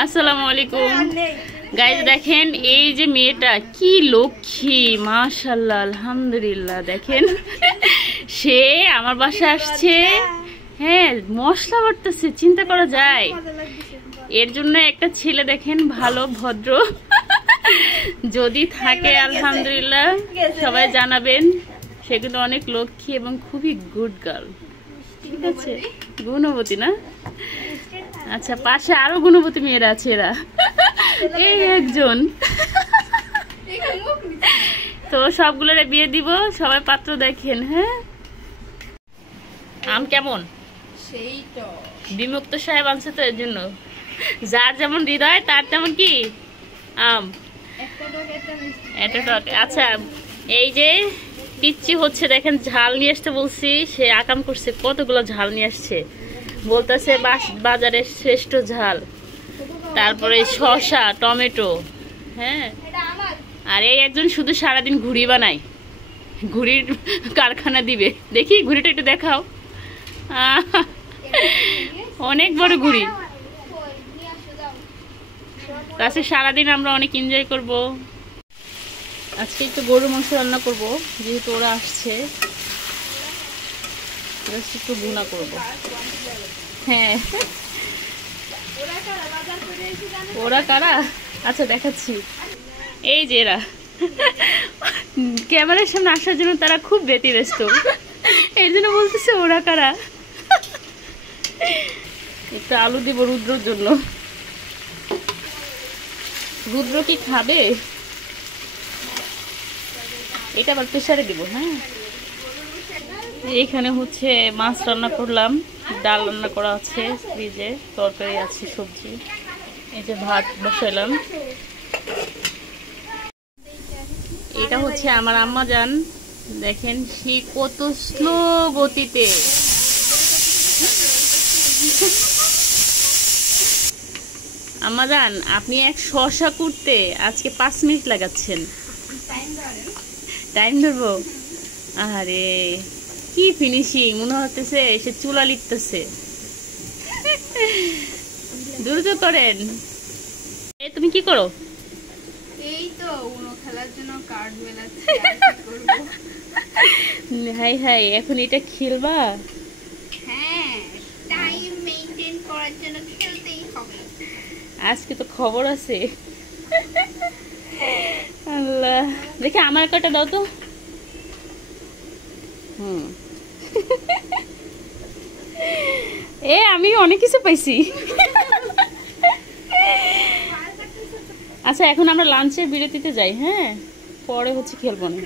আসসালামু আলাইকুম গাইজ, দেখেন এই যে মেয়েটা কি লক্ষ্মী, মাশাআল্লাহ আলহামদুলিল্লাহ। দেখেন সে আমার বাসায় আসছে, হ্যাঁ মশলা বাটতেছে, চিন্তা করা যায়। এর জন্য একটা ছেলে দেখেন ভালো ভদ্র যদি থাকে আলহামদুলিল্লাহ সবাই জানাবেন। সে কিন্তু অনেক লক্ষ্মী এবং খুবই গুড গার্ল, ঠিক আছে, গুণবতী না? আচ্ছা, পাশে আরো গুণবতী মেয়েরা আছে, এরা এই একজন। তো সবগুলোর বিয়ে দিব, সবাই পাত্র দেখেন। হ্যাঁ, আম কেমন? সেই তো বিমুক্ত সাহেব আনছে, তো এর জন্য যার যেমন হৃদয় তার তেমন কি আম, এটা টক। আচ্ছা, এই যে পিচ্ছি হচ্ছে, দেখেন ঝাল নিয়ে আসতে বলছি, সে আকাম করছে, কতগুলো ঝাল নিয়ে আসছে, বলতেছে বাজারের শ্রেষ্ঠ ঝাল, তারপরে শসা, টমেটো। হ্যাঁ, আর এই একজন শুধু সারাদিন ঘুড়ি বানায়, ঘুড়ির কারখানা দিবে। দেখি ঘুড়িটা একটু দেখাও, অনেক বড় ঘুড়ি। আজকে সারাদিন আমরা অনেক এনজয় করব। আজকে একটু গরু মাংস রান্না করব, যেহেতু ওরা আসছে, একটু ভুনা করব। হ্যাঁ, ওরা কারা? আচ্ছা দেখাচ্ছি। এই যে এরা ক্যামেরার সামনে আসার জন্য তারা খুব ব্যতিব্যস্ত, এর জন্য বলতেছে ওরা কারা। একটু আলু দিব রুদ্রর জন্য। রুদ্র কি খাবে? এটা আবার প্রেসারে দিব। হ্যাঁ, এখানে হচ্ছে মাছ রান্না করলাম, ডাল রান্না করা আছে, ফ্রিজে তরকারি আছে, সবজি, এই যে ভাত বসাইলাম। এটা হচ্ছে আমার আম্মা জান, দেখেন সে কত স্লো গতিতে। আম্মা জান, আপনি এক শসা কুটতে আজকে 5 মিনিট লাগাচ্ছেন। টাইম ধরবো? আরে কি ফিনিশিং, মনে হতেছে সে চুলা লিখতেছে। দ্রুত করেন। তুমি কি করো? এই তো উনো খেলার জন্য কার্ড মেলাচ্ছি। হাই হাই, এখন এটা খেলবা? হ্যাঁ, টাইম মেইনটেইন করার জন্য খেলতেই হবে। আজকে তো খবর আছে। আল্লাহ, দেখে আমার কটা দাও তো। এ আমি অনেক কিছু পাইছি। আচ্ছা, এখন আমরা লাঞ্চের বিরতিতে যাই। হ্যাঁ, পরে হচ্ছে খেলবো না।